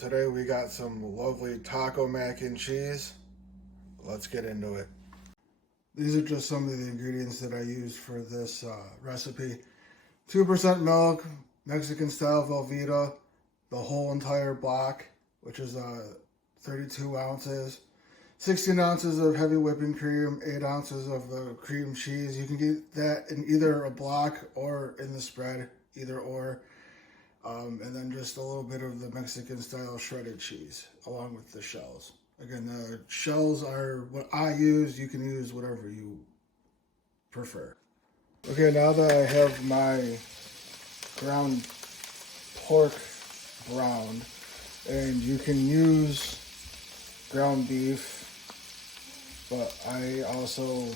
today we got some lovely taco mac and cheese. Let's get into it. These are just some of the ingredients that I used for this recipe. 2% milk, Mexican style Velveeta, the whole entire block, which is 32 ounces. 16 ounces of heavy whipping cream, 8 ounces of the cream cheese. You can get that in either a block or in the spread, either or. And then just a little bit of the Mexican style shredded cheese along with the shells. Again, the shells are what I use. You can use whatever you prefer. Okay, now that I have my ground pork browned, and you can use ground beef, but I also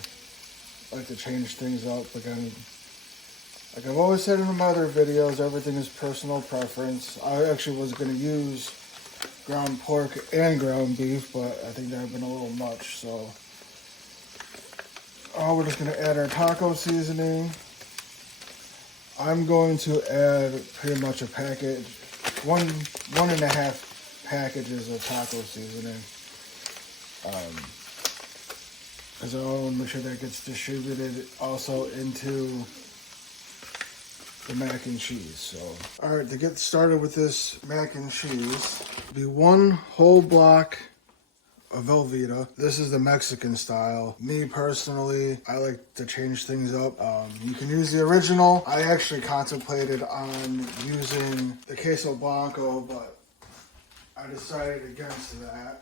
like to change things up. Again, like I've always said in my other videos, everything is personal preference. I actually was going to use ground pork and ground beef, but I think that would have been a little much, so we're just going to add our taco seasoning. I'm going to add pretty much a package, one and a half packages of taco seasoning, because I want to make sure that gets distributed also into the mac and cheese. So, all right, to get started with this mac and cheese, be one whole block of Velveeta. This is the Mexican style. Me personally, I like to change things up. You can use the original. I actually contemplated on using the queso blanco, but I decided against that.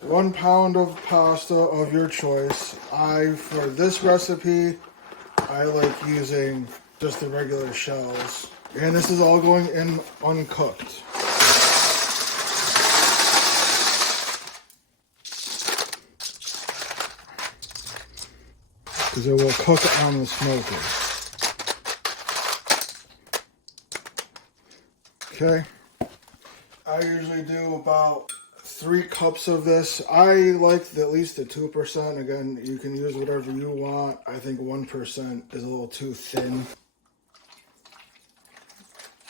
1 pound of pasta of your choice. For this recipe, I like using just the regular shells. And this is all going in uncooked. Because it will cook on the smoker. Okay. I usually do about 3 cups of this. I like at least the 2%. Again, you can use whatever you want. I think 1% is a little too thin.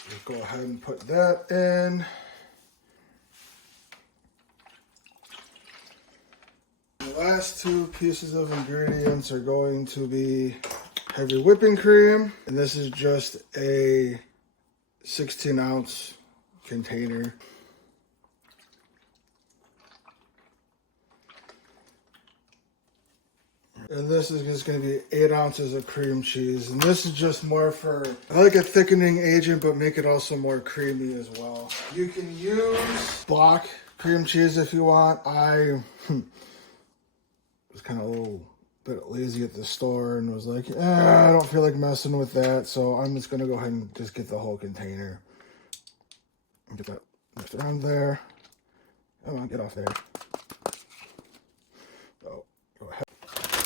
Just go ahead and put that in. The last 2 pieces of ingredients are going to be heavy whipping cream. And this is just a 16-ounce container. And this is just going to be 8 ounces of cream cheese. And this is just more for, I like a thickening agent, but make it also more creamy as well. You can use block cream cheese if you want. I was kind of a little bit lazy at the store and was like, I don't feel like messing with that. So I'm just going to go ahead and just get the whole container. Get that left around there. Come on, get off there. So go ahead.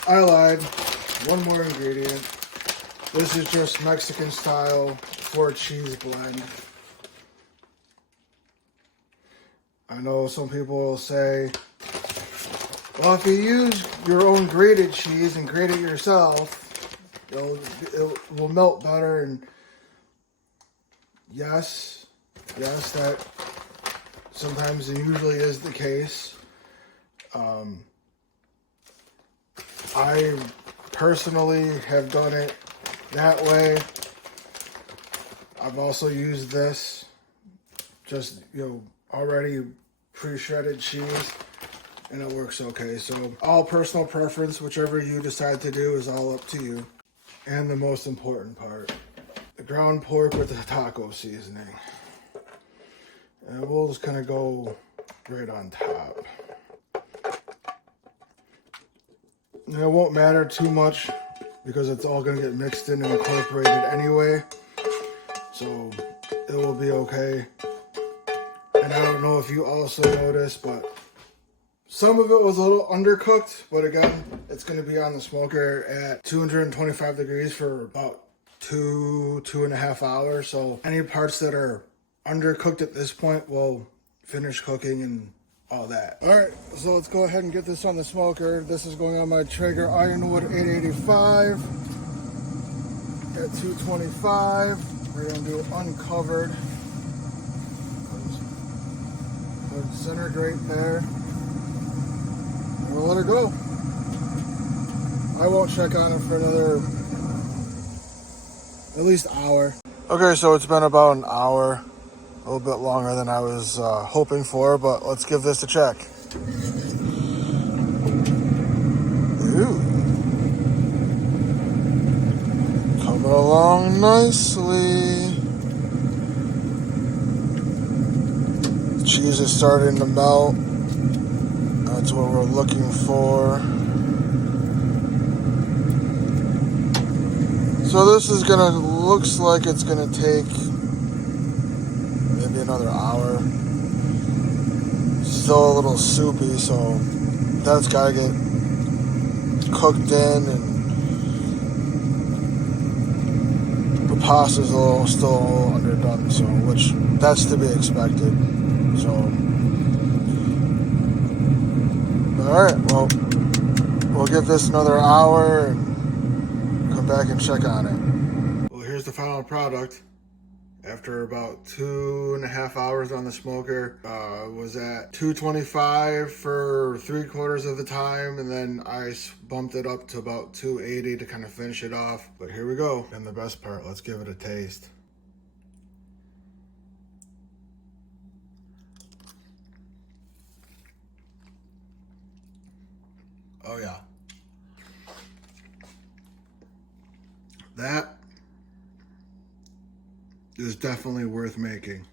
I lied. One more ingredient. This is just Mexican style 4 cheese blend. I know some people will say, well, if you use your own grated cheese and grate it yourself, it will melt better. And yes, that sometimes and usually is the case. I personally have done it that way. I've also used this, just, already pre-shredded cheese, and it works okay. So all personal preference, whichever you decide to do is all up to you. And the most important part, the ground pork with the taco seasoning. And we'll just kind of go right on top. And it won't matter too much because it's all going to get mixed in and incorporated anyway. So it will be okay. And I don't know if you also noticed, but some of it was a little undercooked. But again, it's going to be on the smoker at 225 degrees for about 2.5 hours. So any parts that are undercooked at this point will finish cooking and all that. All right, so let's go ahead and get this on the smoker. This is going on my Traeger Ironwood 885 at 225. We're gonna do uncovered. Good center grate there. We'll let her go. I won't check on it for another at least hour. Okay, so it's been about an hour, a little bit longer than I was hoping for, but let's give this a check. Ooh. Coming along nicely. The cheese is starting to melt. That's what we're looking for. So this is looks like it's gonna take maybe another hour. Still a little soupy, so that's gotta get cooked in, and the pasta's still a little underdone, so which that's to be expected. So, all right, well, we'll give this another hour and come back and check on it. Well, here's the final product. After about 2.5 hours on the smoker, was at 225 for 3/4 of the time, and then I bumped it up to about 280 to kind of finish it off. But here we go. And the best part, let's give it a taste. Oh yeah. That is definitely worth making.